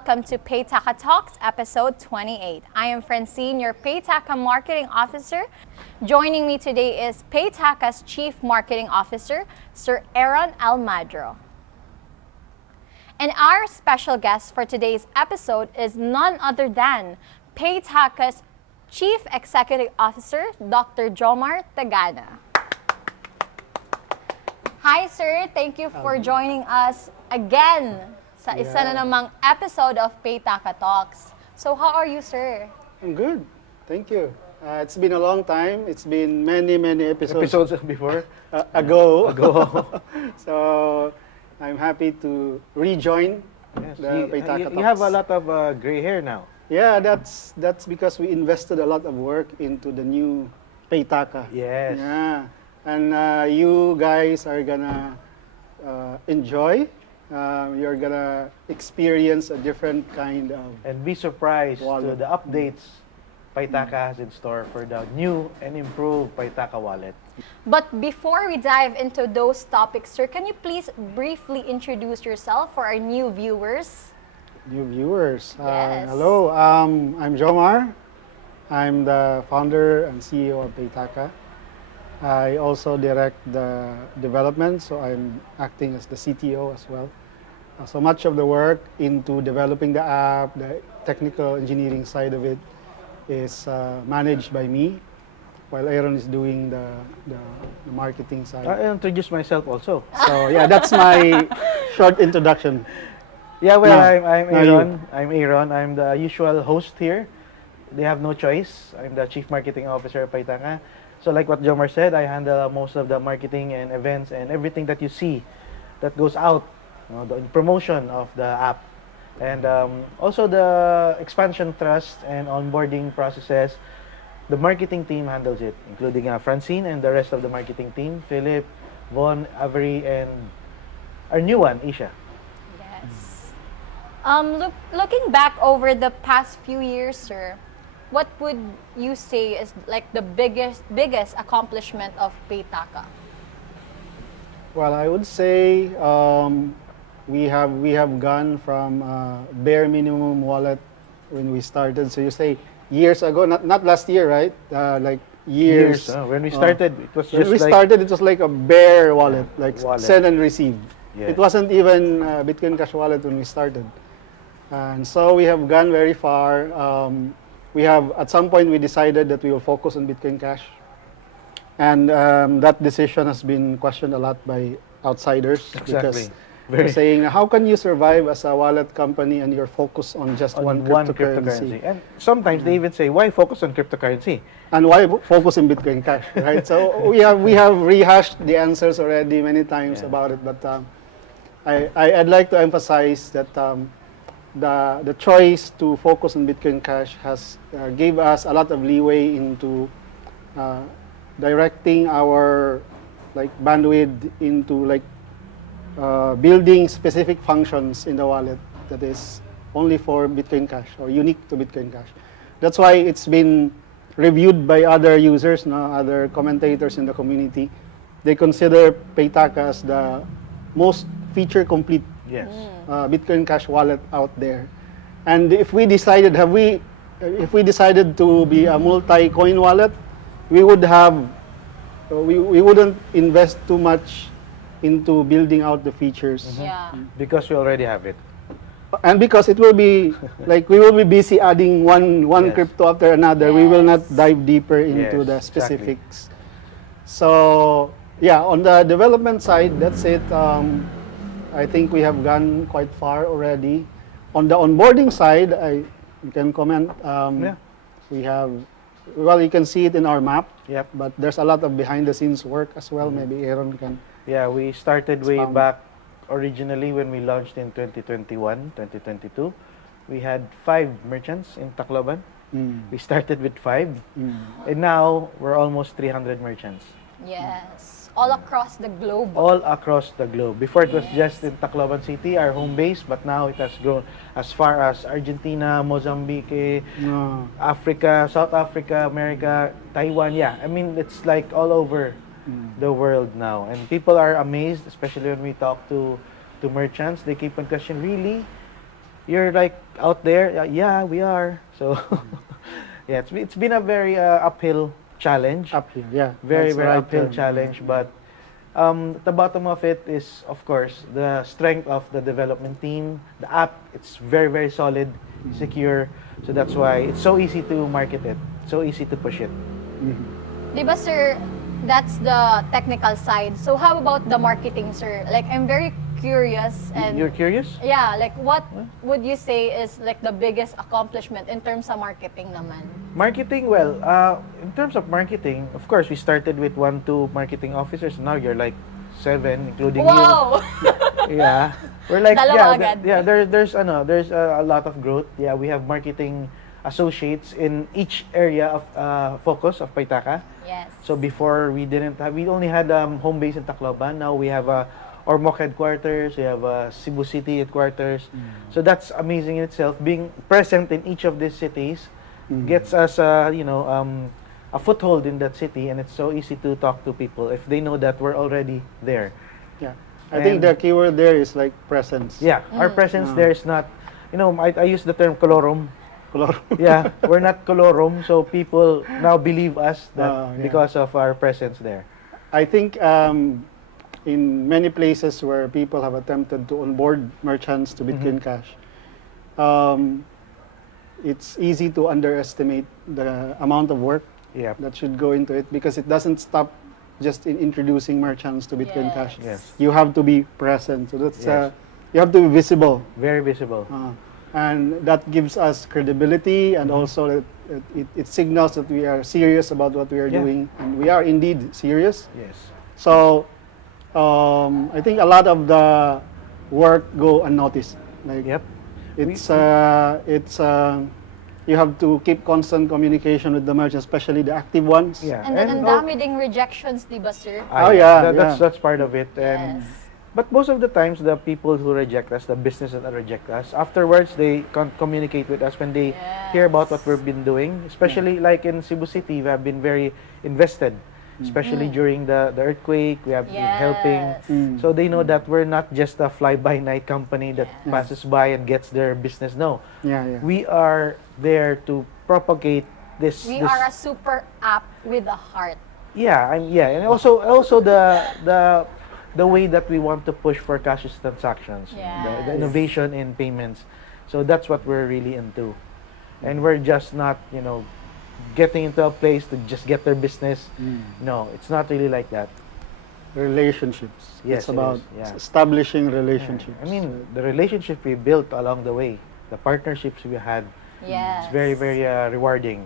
welcome to Paytaca Talks, episode 28. I am Francine, your Paytaca Marketing Officer. Joining me today is Paytaca's Chief Marketing Officer, Sir Aaron Almadro. And our special guest for today's episode is none other than Paytaca's Chief Executive Officer, Dr. Joemar Taganna. Hi, sir. Thank you for joining us again sa isa na namang episode of Paytaca Talks. So, how are you, sir? I'm good. Thank you. It's been a long time. It's been many episodes Before? ago. So, I'm happy to rejoin the Paytaca Talks. You have a lot of gray hair now. Yeah, that's because we invested a lot of work into the new Paytaca. Yes. Yeah. And you guys are gonna enjoy. You're gonna experience a different kind of And be surprised wallet. to the updates Paytaca has in store for the new and improved Paytaca wallet. But before we dive into those topics, sir, can you please briefly introduce yourself for our new viewers? new viewers. Yes. Hello, I'm Joemar. I'm the founder and CEO of Paytaca. I also direct the development, so I'm acting as the CTO as well. So much of the work into developing the app, the technical engineering side of it is managed by me, while Aaron is doing the marketing side. I introduce myself also. So yeah, that's my short introduction. Yeah, well, No, I'm no, Aaron. I'm Aaron. I'm the usual host here. They have no choice. I'm the Chief Marketing Officer of Paytaca. So like what Joemar said, I handle most of the marketing and events and everything that you see that goes out, the promotion of the app. And also the expansion trust and onboarding processes, the marketing team handles it, including Francine and the rest of the marketing team, Philip, Von, Avery, and our new one, Isha. Yes. Looking back over the past few years, sir, what would you say is like the biggest accomplishment of Paytaca? Well, I would say we have gone from bare minimum wallet when we started. So you say years ago, not last year, right? Like years. When we started, it was When just we like started, it was like a bare wallet, like wallet. send and receive. Yes. It wasn't even Bitcoin Cash wallet when we started. And so we have gone very far. We have, at some point, we decided that we will focus on Bitcoin Cash. And that decision has been questioned a lot by outsiders. Exactly. Because they're saying, how can you survive as a wallet company and you're focused on just on one cryptocurrency? And sometimes they even say, why focus on cryptocurrency? And why focus on Bitcoin Cash, right? So we have rehashed the answers already many times about it. But I'd like to emphasize that the choice to focus on Bitcoin Cash has gave us a lot of leeway into directing our bandwidth into building specific functions in the wallet that is only for Bitcoin Cash or unique to Bitcoin Cash. That's why it's been reviewed by other users, other commentators in the community. They consider Paytaca as the most feature complete Yes. Bitcoin Cash wallet out there. And if we decided to be a multi-coin wallet, we wouldn't invest too much into building out the features. Yeah. Because we already have it. And because it will be we will be busy adding one Yes. crypto after another. We will not Yes. dive deeper into Yes, the exactly. specifics. So yeah, on the development side, that's it. I think we have gone quite far already. On the onboarding side, you can comment. We have, well, you can see it in our map. Yep. But there's a lot of behind-the-scenes work as well. Maybe Aaron can. Yeah, we started way Expound. back originally when we launched in 2021, 2022. We had 5 merchants in Tacloban. We started with 5. And now we're almost 300 merchants. Yes. All across the globe. All across the globe. Before it was just in Tacloban City, our home base, but now it has grown as far as Argentina, Mozambique, Africa, South Africa, America, Taiwan. Yeah, I mean, it's like all over the world now. And people are amazed, especially when we talk to merchants. They keep on questioning, really? you're like out there. Yeah, we are. So yeah, it's been a very uphill challenge. Uphill, yeah. Very That's very right uphill term, challenge, yeah. but at the bottom of it is, of course, the strength of the development team. The app, it's very very solid, secure. So that's why it's so easy to market it, so easy to push it. Di ba, sir, that's the technical side. So how about the marketing, sir? Like, I'm very curious and You're curious? yeah, like what would you say is like the biggest accomplishment in terms of marketing naman? Marketing, well, in terms of marketing, of course, we started with 1, 2 marketing officers. Now you're like 7, including Wow! you. Yeah, we're like Dalawa yeah, agad. there's a lot of growth. Yeah, we have marketing associates in each area of focus of Paytaca. Yes. So before we only had home base in Tacloban. Now we have Ormoc headquarters, we have Cebu City headquarters. So that's amazing in itself. Being present in each of these cities gets us, a foothold in that city, and it's so easy to talk to people if they know that we're already there. Yeah. I think the keyword there is like presence. Yeah, our presence there is not, I use the term colorum. Color. Yeah, we're not colorum, so people now believe us that Yeah. because of our presence there. I think in many places where people have attempted to onboard merchants to Bitcoin Cash, it's easy to underestimate the amount of work Yeah. that should go into it, because it doesn't stop just in introducing merchants to Bitcoin Yes. Cash. Yes. You have to be present. So that's Yes. you have to be visible. Very visible. And that gives us credibility, and also it signals that we are serious about what we are Yeah. doing, and we are indeed serious. Yes. So I think a lot of the work go unnoticed. Like Yep. it's you have to keep constant communication with the merchants, especially the active ones. Yeah. And then ang al- dami ding rejections, di ba, sir? Oh, yeah, That's part of it. And Yes. but most of the times, the people who reject us, the businesses that reject us, afterwards they communicate with us when they hear about what we've been doing. Especially like in Cebu City, we have been very invested, especially during the earthquake. We have been helping. Yes. So they know that we're not just a fly-by-night company that passes by and gets their business. No, Yeah. we are there to propagate this. We this are a super app with a heart. and also the way that we want to push for cashless transactions, the Yes. innovation in payments. So that's what we're really into, and we're just not getting into a place to just get their business. No, it's not really like that. Relationships. Yes, It's it about is, yeah. establishing relationships. I mean, the relationship we built along the way, the partnerships we had, Yes. it's very very rewarding.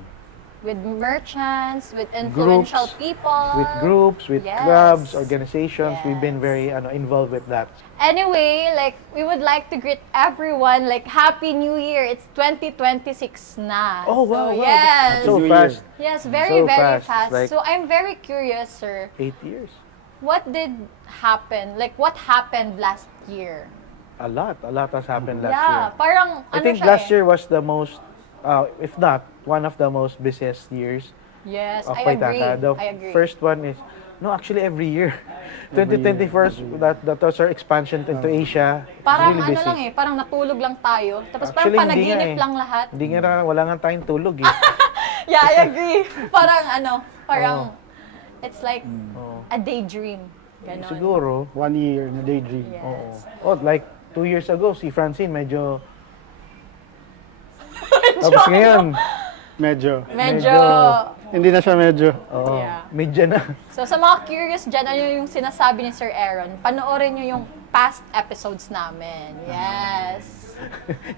With merchants, with influential people. With groups, with Yes. clubs, organizations, we've been Yes. very involved with that. Anyway, like, we would like to greet everyone, like, Happy New Year. It's 2026 na. Oh wow, So, wow. yes. So New fast. Yes, very, So very fast. fast. Like- So, I'm very curious, sir. 8 years. What did happen? Like, what happened last year? A lot has happened last yeah, year. parang, I think siya last eh. year was the most, if not one of the most busiest years Yes, of I agree. Paytaca. The I agree. first one is, no, actually every year. Every 2021, that was our expansion into Asia. It's Parang really ano busy. lang eh, parang natulog lang tayo. Tapos Actually, parang hindi nga panaginip eh. lang lahat. Hindi nga, wala nga tayong tulog eh. Yeah, I agree. Parang it's like Oo. a daydream. Ganon. Siguro, 1 year na daydream. Yes. oo. Oh, like 2 years ago, si Francine medyo... Tapos ngayon, Medyo. Medyo. Hindi na siya medyo. oo, Yeah. medyo na. So sa mga curious dyan, ano yung sinasabi ni Sir Aaron, panoorin nyo yung past episodes namin. Yes.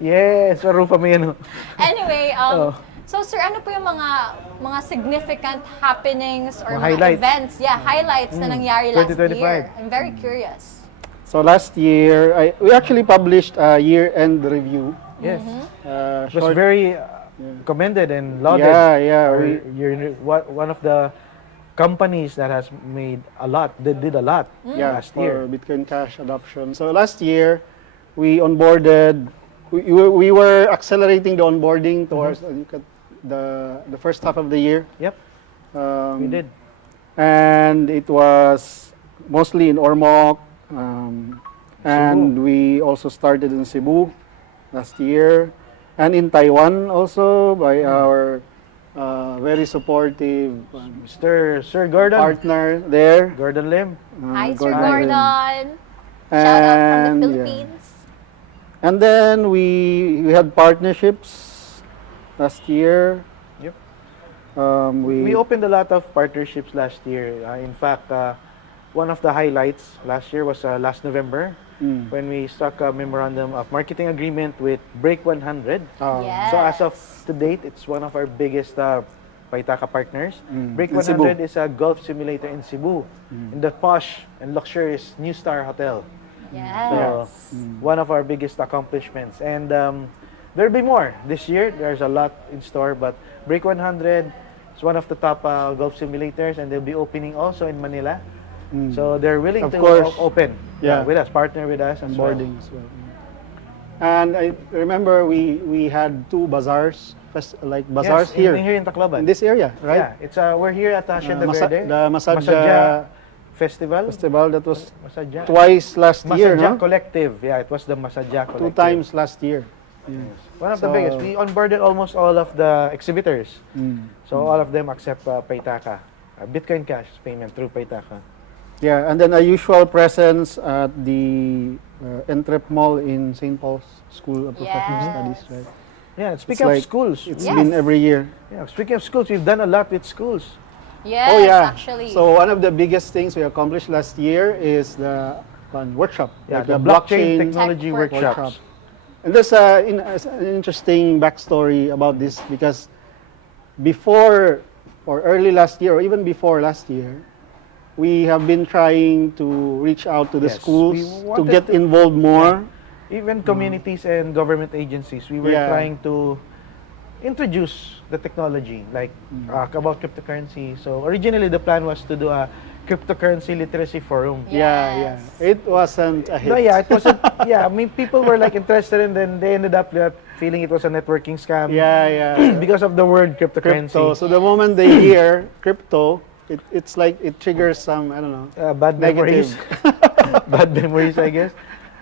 Yes, parupa mo yan. oh. Anyway, Oh. so sir, ano po yung mga significant happenings or Mga mga highlights. events, highlights na nangyari last 2025. year? I'm very curious. So last year, we actually published a year-end review. Yes. Uh, It was short- very commended and lauded. Yeah. You're one of the companies that has made a lot. They did a lot last for year. Bitcoin Cash adoption. So last year, we onboarded. We were accelerating the onboarding towards the first half of the year. Yep, Um, we did. And it was mostly in Ormoc, and we also started in Cebu. last year. And in Taiwan also by our very supportive Sir Gordon. partner there. Gordon Lim. Hi, Sir Lim. Gordon. Shout out from And, the yeah. Philippines. And then we had partnerships last year. Yep. We We opened a lot of partnerships last year. In fact, one of the highlights last year was last November when we struck a memorandum of marketing agreement with Break 100. Yes. So as of to date, it's one of our biggest Paytaca partners. Break In Cebu. 100 is a golf simulator in Cebu, in the posh and luxurious New Star Hotel. Yes. So, one of our biggest accomplishments. And there'll be more this year. There's a lot in store, but Break 100 is one of the top golf simulators, and they'll be opening also in Manila. So they're willing Of to course. open Yeah. with us, partner with us, and boarding as well. And I remember we had two bazaars, bazaars here here in Tacloban. in this area, right? Yeah, it's we're here at Hacienda Masa- Verde. the Masadja Festival. Festival that was Masadja. twice last year, Masadja no? Collective. Yeah, it was the Masadja Collective. Two times last year. One of the So- biggest. We onboarded almost all of the exhibitors. So all of them accept Paytaca. Bitcoin Cash payment through Paytaca. Yeah, and then a usual presence at the Entrep Mall in St. Paul's School of Professional Yes. Studies, right? Yeah, speaking of like- schools. It's Yes. been every year. Yeah, speaking of schools, we've done a lot with schools. Yes, Oh yeah. actually. So one of the biggest things we accomplished last year is the workshop, Yeah, like the the blockchain technology Tech workshops. workshop. And there's an interesting backstory about this because before or early last year or even before last year, we have been trying to reach out to the Yes, schools we to wanted get to- involved more. Even communities and government agencies, we were Yeah. trying to introduce the technology, like about cryptocurrency. So originally the plan was to do a cryptocurrency literacy forum. Yeah. It wasn't a hit. No, yeah, it wasn't. Yeah, I mean, people were like interested, and then they ended up feeling it was a networking scam. Yeah. because of the word cryptocurrency. Crypto. So the moment they hear crypto, it's like it triggers some, I don't know, Bad memories. negative Bad memories, I guess.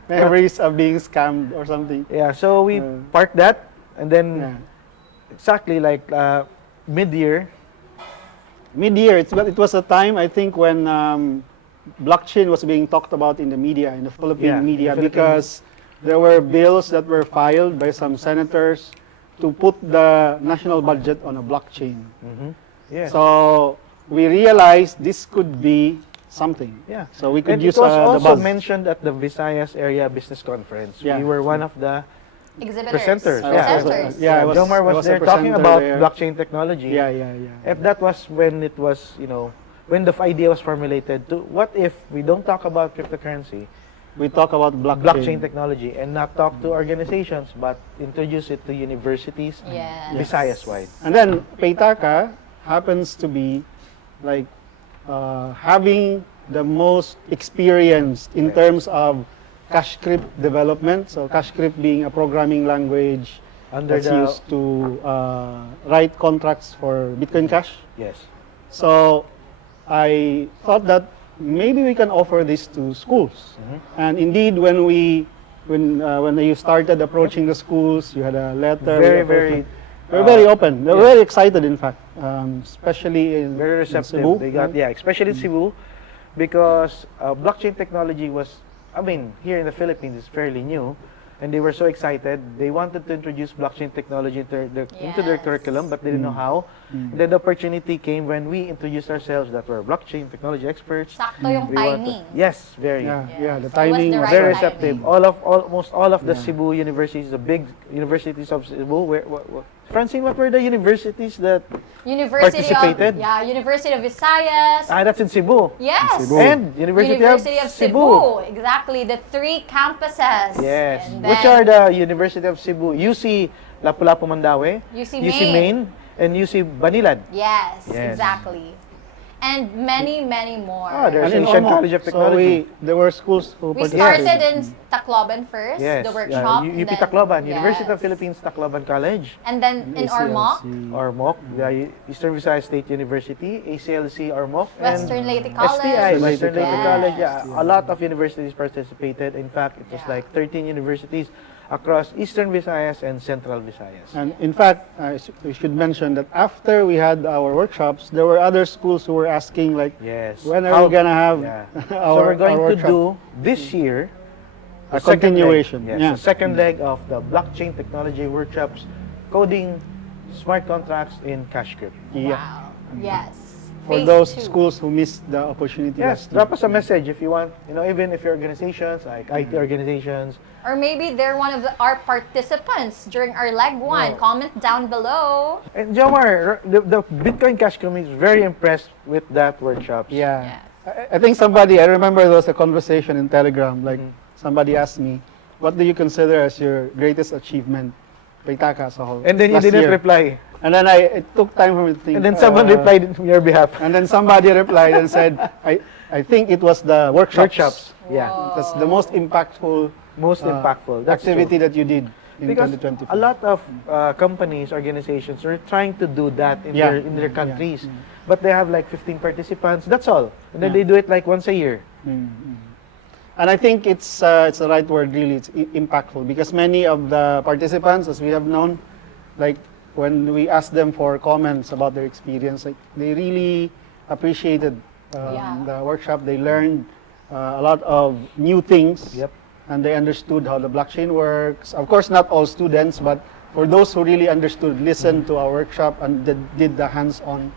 memories of being scammed or something. Yeah, so we parked that, and then Yeah. exactly like mid-year. Mid-year, it was a time I think when blockchain was being talked about in the media, in the Philippine Yeah, in media, the because there were bills that were filed by some senators to put the national budget on a blockchain. Yeah. So we realized this could be something. Yeah. So we could And use it was the also buzz. mentioned at the Visayas Area Business Conference. Yeah. We were one of the Exhibitors. Presenters. Presenters. Yeah, I was- Joemar I was was a there talking presenter about there. blockchain technology. Yeah. And that was when it was, when the idea was formulated to what if we don't talk about cryptocurrency, We talk about blockchain technology, and not talk to organizations, but introduce it to universities, Yes. Visayas-wide. And then Paytaca happens to be like having the most experience in terms of CashCrypt development. So CashCrypt being a programming language Under that's the used to write contracts for Bitcoin Cash. yes, So I thought that maybe we can offer this to schools. And indeed, when you started approaching the schools, you had a letter. very we approached- very They were very open. They were very excited, in fact, especially in very in receptive. Cebu. They got especially in Cebu, because blockchain technology was, I mean, here in the Philippines it's fairly new, and they were so excited. They wanted to introduce blockchain technology into their Yes. curriculum, but they didn't know how. Then the opportunity came when we introduced ourselves that we're blockchain technology experts. Sakto yung We wanted- timing. Yes, very. Yeah, Yes. yeah. The It was timing the was right Very timing. receptive. Almost all of the Cebu universities, the big universities of Cebu, Francine, what were the universities that University participated? University of Visayas. that's in Cebu. Yes. Cebu. And University of Cebu. Exactly, the three campuses. Yes. And Which then are the University of Cebu? UC Lapu-Lapu Mandaue, UC Maine, and UC Banilad. Yes, Yes. exactly. And many, many more. There's And in Asian Ormoc. College of Technology. So there were schools who We participated. started in Tacloban first, Yes. the workshop. and UP then- Tacloban, University of yes. Philippines Tacloban College. And then in Ormoc, Ormoc, the Eastern Visayas State University, ACLC Ormoc, Western and Leyte College. STI, Western Leyte Yes. College. Yeah, a lot of universities participated. In fact, it was Yeah. like 13 universities. across Eastern Visayas and Central Visayas. And in fact, we should mention that after we had our workshops, there were other schools who were asking like, Yes. when are we gonna have Yeah. our, So we're going our to workshop? do this year A the second continuation, leg, yes, yeah. the second leg of the blockchain technology workshops, coding smart contracts in CashCrypt. Yeah. Wow. Yes. For Phase those 2. schools who missed the opportunity. Yes, last drop year. us a message if you want. Even if your organizations like IT organizations. Or maybe they're one of our participants during our leg 1. Comment down below. And Joemar, the Bitcoin Cash community is very impressed with that workshop. Yeah. Yes. I think I remember there was a conversation in Telegram, like somebody asked me, what do you consider as your greatest achievement, Paytaca as a whole? And then you last didn't year? reply. And then it took time for me to think. And then someone replied on your behalf. And then somebody replied and said, I think it was the workshops. Yeah. That's the most impactful Most impactful. That's activity true. that you did in Because 2024. a lot of companies, organizations are trying to do that in Yeah. their countries. But they have like 15 participants, that's all. And then they do it like once a year. And I think it's the right word, really. It's impactful because many of the participants, as we have known, like when we asked them for comments about their experience, like they really appreciated the workshop. They learned a lot of new things, Yep. and they understood how the blockchain works. Of course, not all students, but for those who really understood, listened to our workshop and did the hands-on,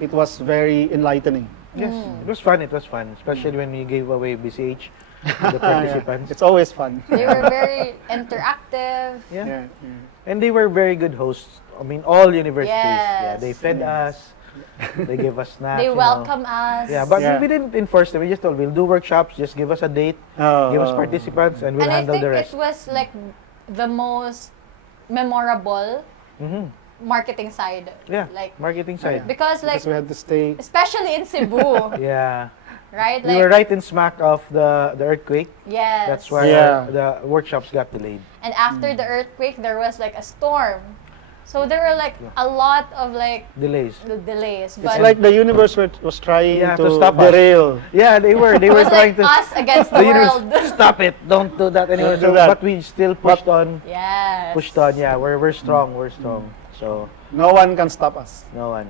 it was very enlightening. Yes, it was fun, especially when we gave away BCH to the participants. It's always fun. They were very interactive. Yeah. And they were very good hosts. I mean, all universities. Yeah, Yes. they fed us. They gave us snacks. They you know. welcome us. Yeah, but Yeah. we didn't enforce them. We just told, we'll do workshops. Just give us a date, give us participants, and we'll And I handle think the it rest. was like the most memorable Mhm. marketing side. Yeah, Like marketing side. because like Because we had to stay. especially in Cebu, Yeah, right? we were right in smack of the earthquake. Yes. That's why Yeah. the workshops got delayed. And after the earthquake, there was like a storm. So there were like a lot of like Delays. the delays. It's But like the universe was trying Yeah, to to stop us. derail. Yeah, they were it was trying like to. us against the The universe, world. stop it! Don't do that anymore. Don't do that. But we still pushed on. Yes. Pushed on. Yeah, we're strong. We're strong. So No one can stop us. no one.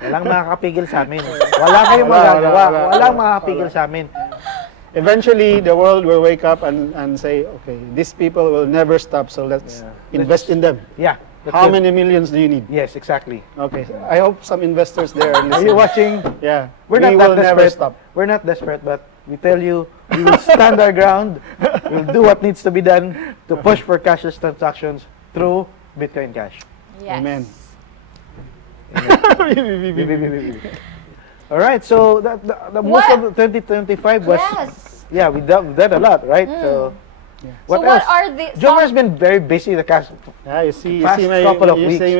Walang makakapigil sa amin. Wala kayong Wala, magagawa. wala. Walang makakapigil sa amin. Eventually, the world will wake up and say, okay, these people will never stop, so let's Yeah. invest in them. Yeah. that's How it. many millions do you need? Yes, exactly. Okay, I hope some investors there are Are listening. you watching? Yeah, We're we not will that never desperate. stop. We're not desperate, but we tell you, we will stand our ground. We'll do what needs to be done to push for cashless transactions through Bitcoin Cash. Yes. Amen. All right, so the most What? of 2025 was Yes. yeah, we did a lot, right? So Yeah. what So what else? are the Joemar's been very busy the past Yeah, you see Past my, couple of you weeks. see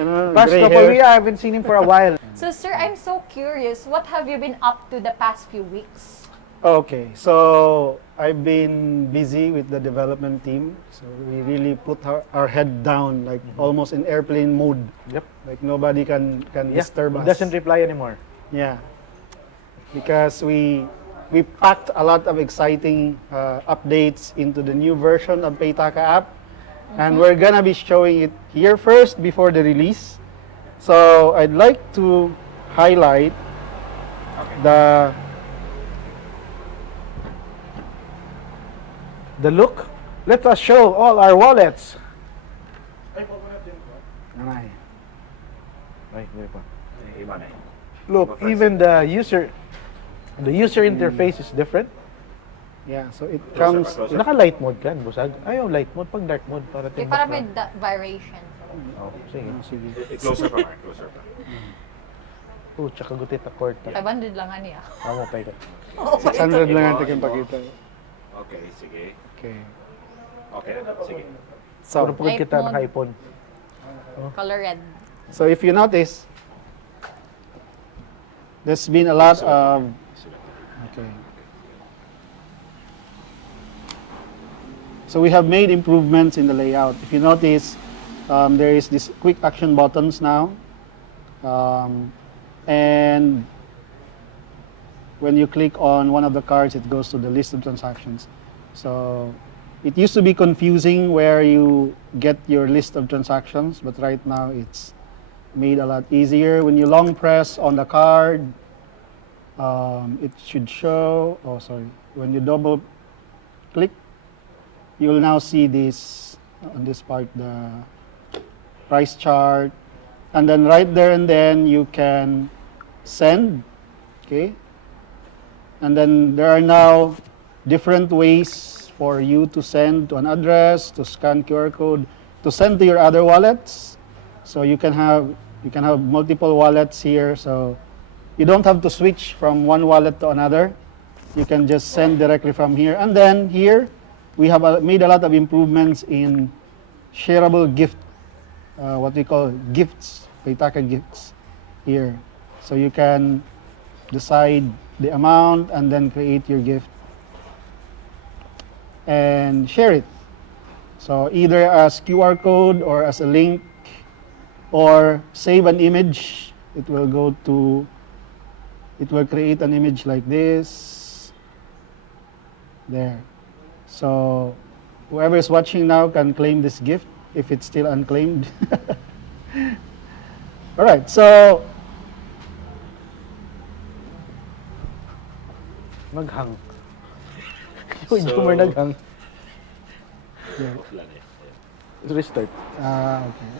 my, past gray couple hair. weeks. I haven't seen him for a while. So sir, I'm so curious. What have you been up to the past few weeks? Okay, so I've been busy with the development team. So we really put our head down, like almost in airplane mode. Yep. Like nobody can Yeah, disturb he us. doesn't reply anymore. Yeah, because we packed a lot of exciting updates into the new version of Paytaca app, and we're gonna be showing it here first before the release. So I'd like to highlight The look. Let us show all our wallets. Look, even the user interface is different. Yeah, so it comes. Naka light mode ka, busag. Ayaw light mode, pag dark mode para Okay, timbak para ka. may variation. Oh, sige. Closer pa, Mark. Closer pa. Oh, tsaka gutit na cord. 500 lang niya. Amo pa ito. 600 lang ang tiging pakita. Okay, sige. Okay. Okay, sige. So, Puro pagod Light kita mode. naka-iPhone. Color red. so if you notice, there's been a lot of. Okay. So we have made improvements in the layout. If you notice, there is this quick action buttons now, and when you click on one of the cards, it goes to the list of transactions. So it used to be confusing where you get your list of transactions, but right now it's made a lot easier. When you long press on the card, it should show, oh sorry, when you double click, you'll now see this, on this part, the price chart, and then right there and then you can send, okay? And then there are now different ways for you to send to an address, to scan QR code, to send to your other wallets. So you can have multiple wallets here. So you don't have to switch from one wallet to another. You can just send directly from here. And then here we have made a lot of improvements in shareable gift, what we call gifts, Paytaca gifts here. So you can decide the amount and then create your gift and share it. So either as QR code or as a link, or save an image. It will create an image like this. There. So whoever is watching now can claim this gift if it's still unclaimed. All right, so Naghang. Yung Joemar naghang. Offline eh. Restart. okay.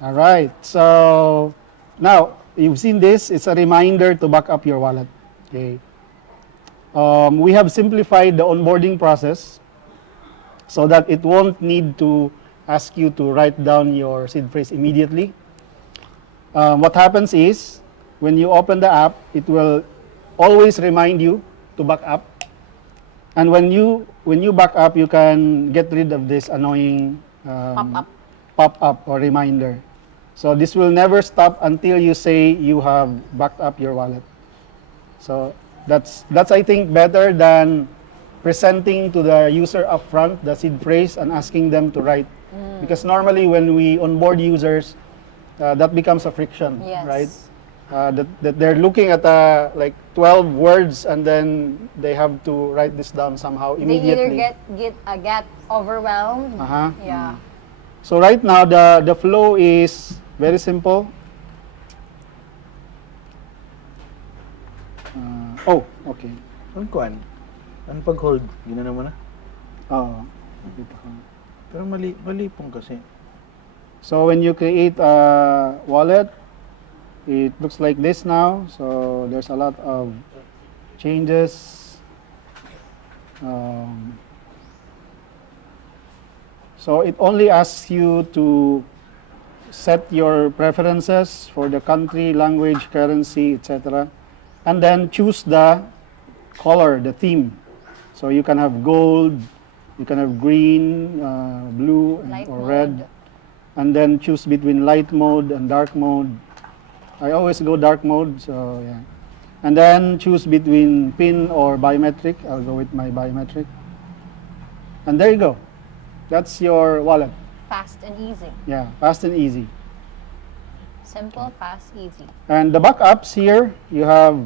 All right, so now you've seen this. It's a reminder to back up your wallet. Okay. We have simplified the onboarding process so that it won't need to ask you to write down your seed phrase immediately. What happens is when you open the app, it will always remind you to back up. And when you back up, you can get rid of this annoying pop-up or reminder. So this will never stop until you say you have backed up your wallet. So that's I think better than presenting to the user upfront the seed phrase and asking them to write. Because normally when we onboard users, that becomes a friction, Yes. right? That they're looking at like 12 words and then they have to write this down somehow They immediately. either get overwhelmed. Uh-huh. Yeah. So right now the flow is very simple. Okay. Ang kuan. Ang pag-hold, ginana mo na. Oh. Pero mali pong kasi. So when you create a wallet, it looks like this now. So there's a lot of changes. So it only asks you to set your preferences for the country, language, currency, etc. And then choose the color, the theme. So you can have gold, you can have green, blue, Light or mode. red. And then choose between light mode and dark mode. I always go dark mode, so yeah. And then choose between PIN or biometric. I'll go with my biometric. And there you go. That's your wallet. Fast and easy. Yeah, fast and easy. Simple, fast, easy. And the backups here, you have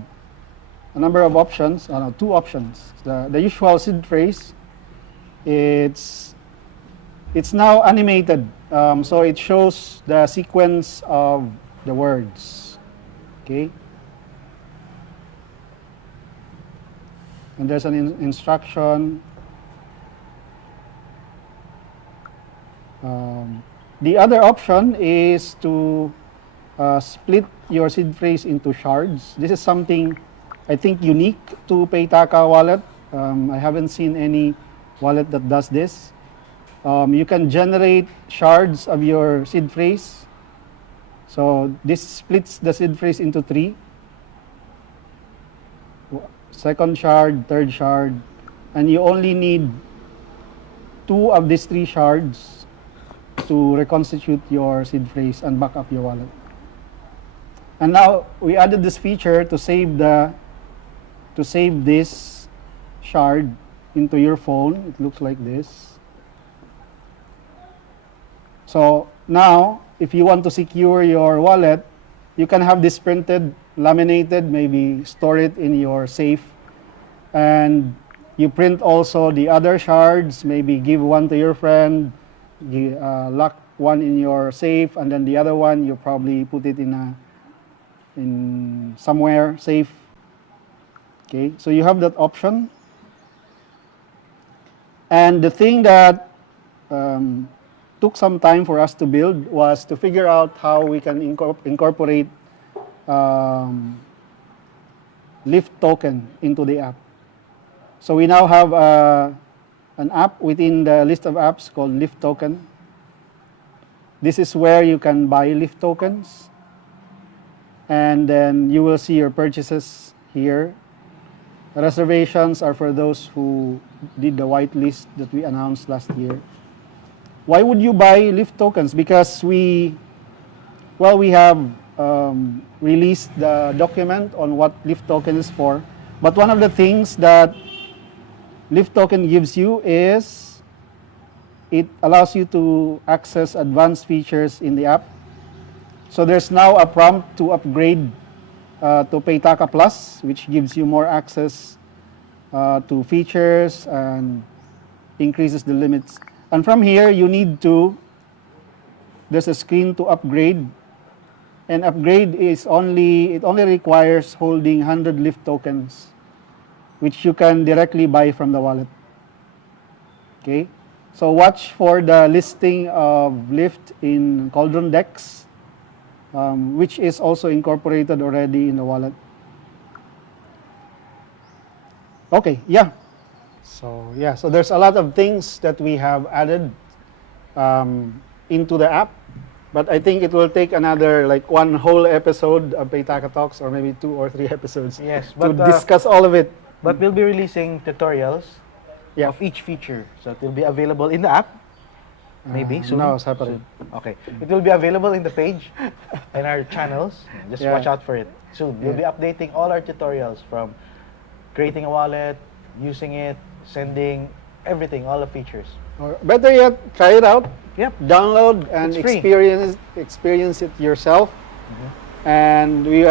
a number of options, two options. The usual seed phrase, it's now animated. So it shows the sequence of the words. Okay? And there's an instruction. The other option is to split your seed phrase into shards. This is something I think unique to Paytaca wallet. I haven't seen any wallet that does this. You can generate shards of your seed phrase. So this splits the seed phrase into 3. Second shard, third shard, and you only need 2 of these 3 shards to reconstitute your seed phrase and back up your wallet. And now we added this feature to save this shard into your phone. It looks like this. So now, if you want to secure your wallet, you can have this printed, laminated, maybe store it in your safe, and You print also the other shards, maybe give one to your friend, lock one in your safe, and then the other one you probably put it in somewhere safe. Okay, so you have that option. And the thing that took some time for us to build was to figure out how we can incorporate Lyft token into the app. So we now have an app within the list of apps called Lyft token. This is where you can buy Lyft tokens, and then you will see your purchases here. Reservations are for those who did the white list that we announced last year. Why would you buy Lyft tokens? Because we have released the document on what Lyft token is for. But one of the things that Lyft token gives you is it allows you to access advanced features in the app. So there's now a prompt to upgrade to Paytaca Plus, which gives you more access to features and increases the limits. And from here, there's a screen to upgrade. And upgrade it only requires holding 100 Lyft tokens, which you can directly buy from the wallet. Okay? So watch for the listing of Lyft in Cauldron Dex, which is also incorporated already in the wallet. Okay, yeah. So there's a lot of things that we have added into the app, but I think it will take another one whole episode of Paytaca Talks, or maybe 2 or 3 episodes Yes, to but discuss all of it. but we'll be releasing tutorials Yeah. of each feature, so it will be available in the app. Maybe soon. No, separate. Soon. Okay, it will be available in the page and our channels. Just Yeah. watch out for it soon. We'll be updating all our tutorials, from creating a wallet, using it, sending, everything, all the features. Or better yet, try it out. Yep. Download and It's free. experience it yourself. And we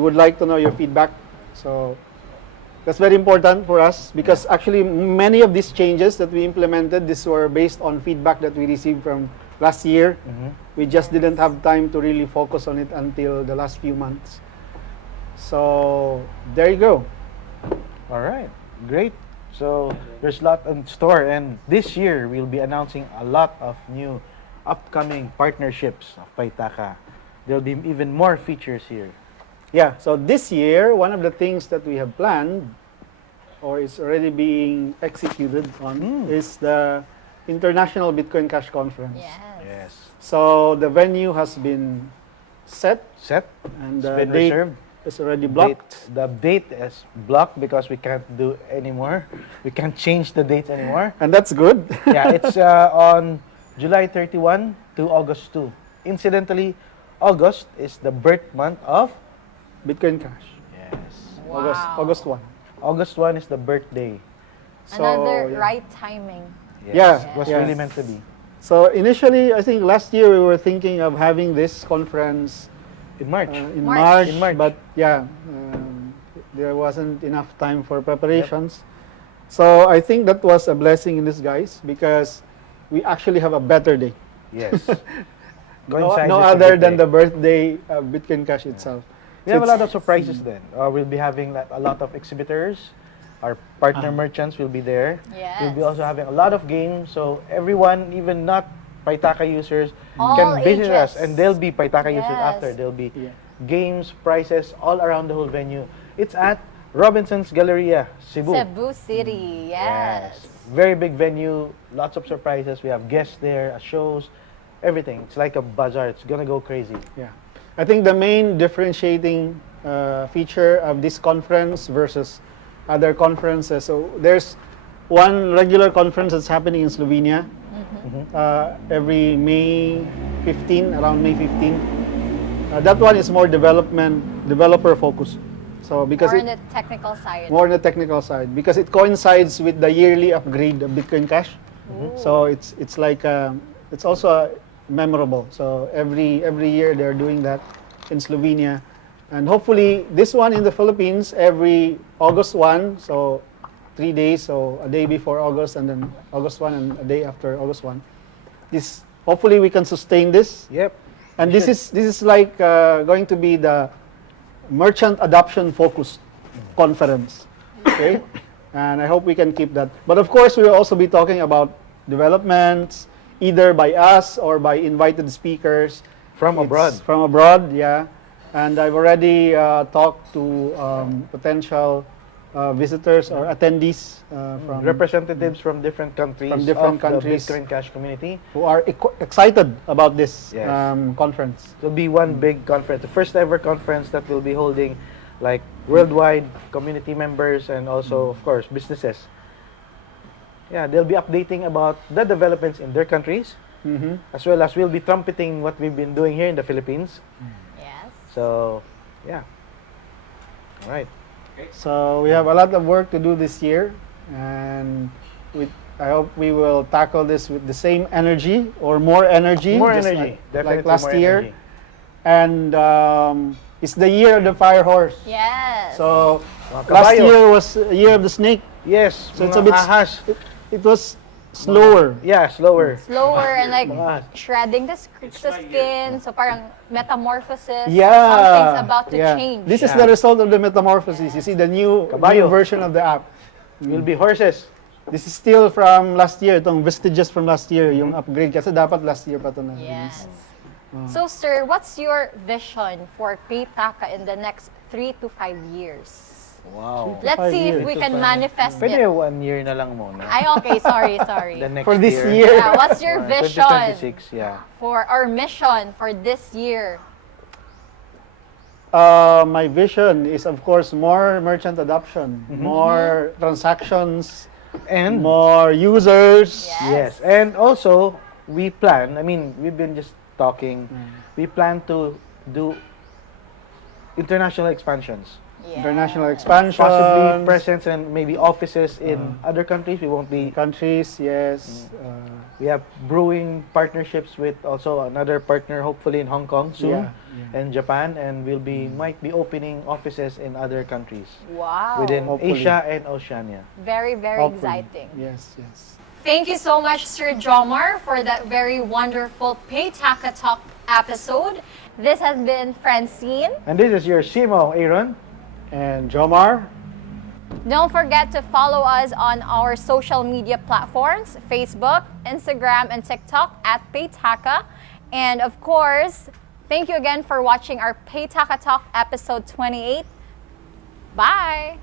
would like to know your feedback. So that's very important for us, because actually many of these changes that we implemented, these were based on feedback that we received from last year. We just didn't have time to really focus on it until the last few months. So there you go. All right, great. So there's a lot in store, and this year we'll be announcing a lot of new upcoming partnerships of Paytaca. There'll be even more features here. Yeah, so this year, one of the things that we have planned, or is already being executed on, is the International Bitcoin Cash Conference. Yes. So the venue has been set, Set. and It's the been date reserved. is already blocked. The date is blocked because we can't do anymore. We can't change the dates anymore. And that's good. Yeah, it's on July 31 to August 2. Incidentally, August is the birth month of Bitcoin Cash. yes. Wow. August 1. August 1 is the birthday. Another yeah. right timing. Yes, Yeah, it was yeah. really meant to be. So initially, I think last year we were thinking of having this conference In March. in March. March, In March. but yeah, there wasn't enough time for preparations. So I think that was a blessing in disguise, because we actually have a better day. Yes. No Coincides with the other than birthday. the birthday of Bitcoin Cash itself. We have a lot of surprises then. We'll be having a lot of exhibitors. Our partner merchants will be there. We'll be Yes. also having a lot of games, so everyone, even not Paytaca users, All can visit us, ages. and there'll be Paytaca users Yes. after. There'll be Yeah. games, prizes all around the whole venue. It's at Robinson's Galleria, Cebu. Cebu City, yes. Very big venue, lots of surprises. We have guests there, shows, everything. It's like a bazaar. It's gonna go crazy. Yeah. I think the main differentiating feature of this conference versus other conferences, so there's one regular conference that's happening in Slovenia every May 15, around May 15. That one is more developer focused. So because More on the technical side. more on the technical side, because it coincides with the yearly upgrade of Bitcoin Cash. So it's like it's also memorable. So every year they're doing that in Slovenia, and hopefully this one in the Philippines every August 1. So 3 days, so a day before August and then August 1 and a day after August 1. This hopefully we can sustain this. Yep. And We this is like going to be the merchant adoption focused conference. Okay? And I hope we can keep that. But of course, we will also be talking about developments, either by us or by invited speakers. From abroad. From abroad, yeah. And I've already talked to potential visitors or attendees from Representatives from different countries From different of countries. the Bitcoin Cash community. who are excited about this Yes. conference. It will be one big conference, the first ever conference that will be holding like worldwide community members and also, of course, businesses. Yeah, they'll be updating about the developments in their countries, Mm-hmm. as well as we'll be trumpeting what we've been doing here in the Philippines. Yes. So, yeah. All right. So we have a lot of work to do this year, and I hope we will tackle this with the same energy or more energy. More just energy. Definitely like last more year. energy. And it's the year of the fire horse. Yes. So Mga last kabayo. year was a year of the snake. Yes, So it's mga a bit ahas. It was slower. Yeah, slower. Slower and like Mga- shredding the skin. So parang metamorphosis. Yeah. Something's about to yeah. change. This is Yeah. the result of the metamorphosis. You see the new Kabayo. version of the app. Will be horses. This is still from last year. Itong vestiges from last year, yung upgrade. Kasi dapat last year pa ito na. Yes. So, sir, what's your vision for Paytaca in the next 3 to 5 years? Wow. Let's 5 see if years. we can manifest Pwede it. 1 year na lang muna. Ay, okay. Sorry. The next For this year. Yeah, what's your vision 2026, yeah. for our mission for this year? My vision is, of course, more merchant adoption, more transactions, And more users. Yes. yes, and also we plan, I mean, we've been just talking. We plan to do international expansions. Yes. International expansion. Possibly presence and maybe offices in other countries. We won't be. Countries, yes. We have brewing partnerships with also another partner, hopefully in Hong Kong soon, Yeah, and Japan, and we'll be might be opening offices in other countries Wow. within Hopefully. Asia and Oceania. Very, very Hopefully. exciting. Yes, yes. Thank you so much, Sir Joemar, for that very wonderful Paytaca Talk episode. This has been Francine. And this is your Simo, Aaron. And Joemar, Don't forget to follow us on our social media platforms, Facebook, Instagram, and TikTok at Paytaca. And of course, thank you again for watching our Paytaca Talk episode 28. Bye!